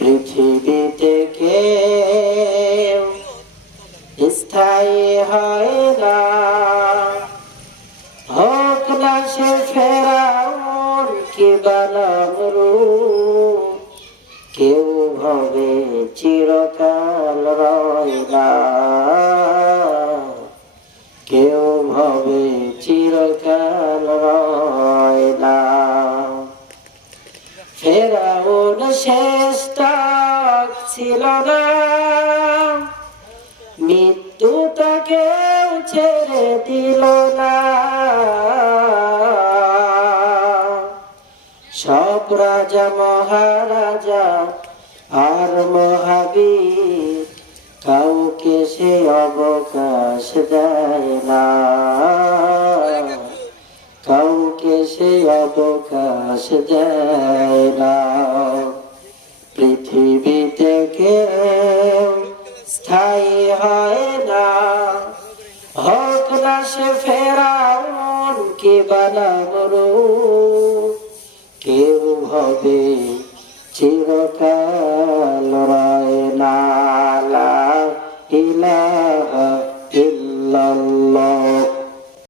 পৃথিবীতে কেউ স্থায়ী হয় না, হোক না সে ফেরাউন কিংবা নমরুদ, কেউ হবে চিরকাল রয় না, কেউ হবে চিরকাল রয় না। ফেরাউন শেষ তক ছিল না, মৃত্যু তাকেও ছেড়ে দিল না। সব রাজা মহারাজা আর মহাবীর, কাউকে সে অবকাশ দেয় না, কাউকে সে অবকাশ দেয় না। পৃথিবীতে কেউ স্থায়ী হয় না, হোক না সে ফেরাউন কিংবা নমরুদ, কেউ হবে চিরকাল রয় না। লা ইলাহা